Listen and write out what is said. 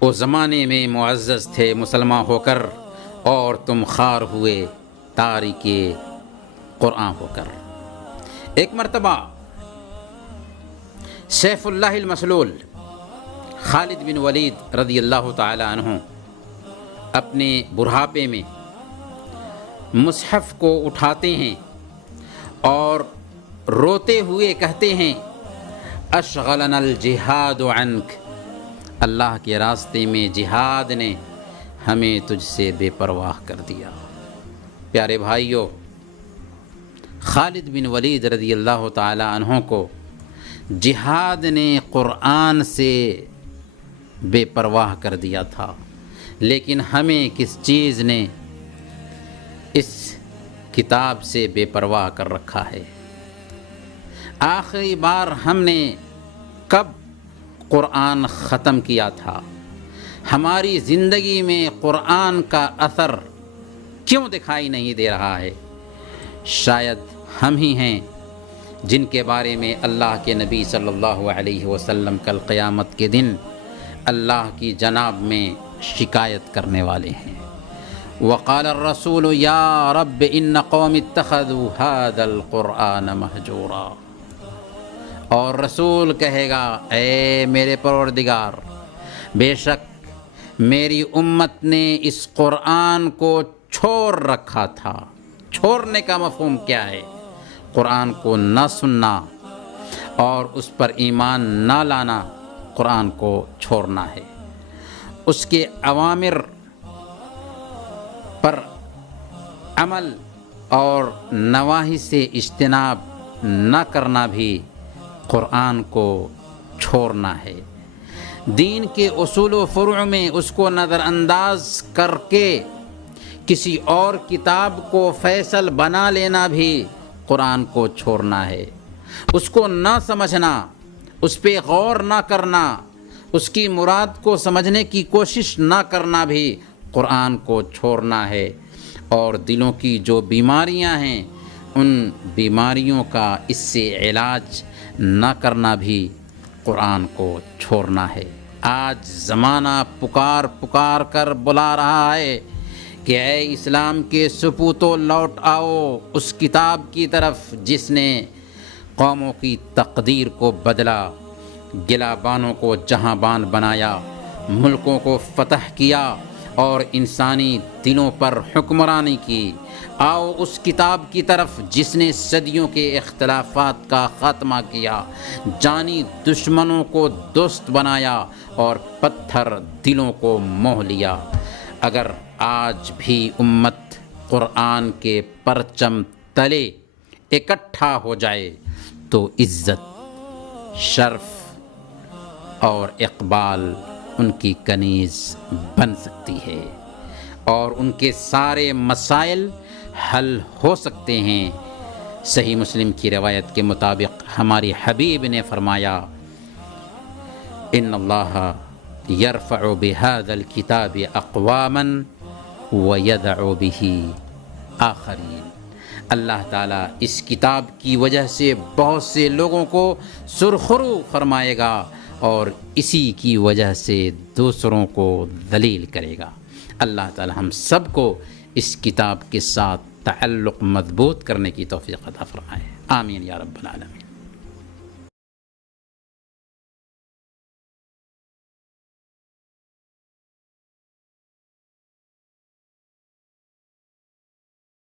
وہ زمانے میں معزز تھے مسلمان ہو کر، اور تم خوار ہوئے تارک قرآن ہو کر۔ ایک مرتبہ سیف اللہ المسلول خالد بن ولید رضی اللہ تعالی عنہ اپنے بڑھاپے میں مصحف کو اٹھاتے ہیں اور روتے ہوئے کہتے ہیں اشغلنا الجہاد عنک، اللہ کے راستے میں جہاد نے ہمیں تجھ سے بے پرواہ کر دیا۔ پیارے بھائیوں، خالد بن ولید رضی اللہ تعالی عنہ کو جہاد نے قرآن سے بے پرواہ کر دیا تھا، لیکن ہمیں کس چیز نے اس کتاب سے بے پرواہ کر رکھا ہے؟ آخری بار ہم نے کب قرآن ختم کیا تھا؟ ہماری زندگی میں قرآن کا اثر کیوں دکھائی نہیں دے رہا ہے؟ شاید ہم ہی ہیں جن کے بارے میں اللہ کے نبی صلی اللہ علیہ وسلم کل قیامت کے دن اللہ کی جناب میں شکایت کرنے والے ہیں۔ وقال الرسول یا رب ان قوم اتخذوا هذا القرآن مہجورا، اور رسول کہے گا اے میرے پروردگار، بے شک میری امت نے اس قرآن کو چھوڑ رکھا تھا۔ چھوڑنے کا مفہوم کیا ہے؟ قرآن کو نہ سننا اور اس پر ایمان نہ لانا، قرآن کو چھوڑنا ہے۔ اس کے اوامر پر عمل اور نواہی سے اجتناب نہ کرنا بھی قرآن کو چھوڑنا ہے۔ دین کے اصول و فروع میں اس کو نظر انداز کر کے کسی اور کتاب کو فیصل بنا لینا بھی قرآن کو چھوڑنا ہے۔ اس کو نہ سمجھنا، اس پہ غور نہ کرنا، اس کی مراد کو سمجھنے کی کوشش نہ کرنا بھی قرآن کو چھوڑنا ہے۔ اور دلوں کی جو بیماریاں ہیں ان بیماریوں کا اس سے علاج نہ کرنا بھی قرآن کو چھوڑنا ہے۔ آج زمانہ پکار پکار کر بلا رہا ہے کہ اے اسلام کے سپوتوں لوٹ آؤ اس کتاب کی طرف جس نے قوموں کی تقدیر کو بدلا، گلا بانوں کو جہاں بان بنایا، ملکوں کو فتح کیا اور انسانی دلوں پر حکمرانی کی۔ آؤ اس کتاب کی طرف جس نے صدیوں کے اختلافات کا خاتمہ کیا، جانی دشمنوں کو دوست بنایا اور پتھر دلوں کو موہ لیا۔ اگر آج بھی امت قرآن کے پرچم تلے اکٹھا ہو جائے تو عزت، شرف اور اقبال ان کی کنیز بن سکتی ہے اور ان کے سارے مسائل حل ہو سکتے ہیں۔ صحیح مسلم کی روایت کے مطابق ہماری حبیب نے فرمایا ان اللہ یرفع بہذا الکتاب اقواما ویدع بہ آخرین، اللہ تعالیٰ اس کتاب کی وجہ سے بہت سے لوگوں کو سرخرو فرمائے گا اور اسی کی وجہ سے دوسروں کو ذلیل کرے گا۔ اللہ تعالی ہم سب کو اس کتاب کے ساتھ تعلق مضبوط کرنے کی توفیق عطا فرمائے، آمین یا رب العالمین۔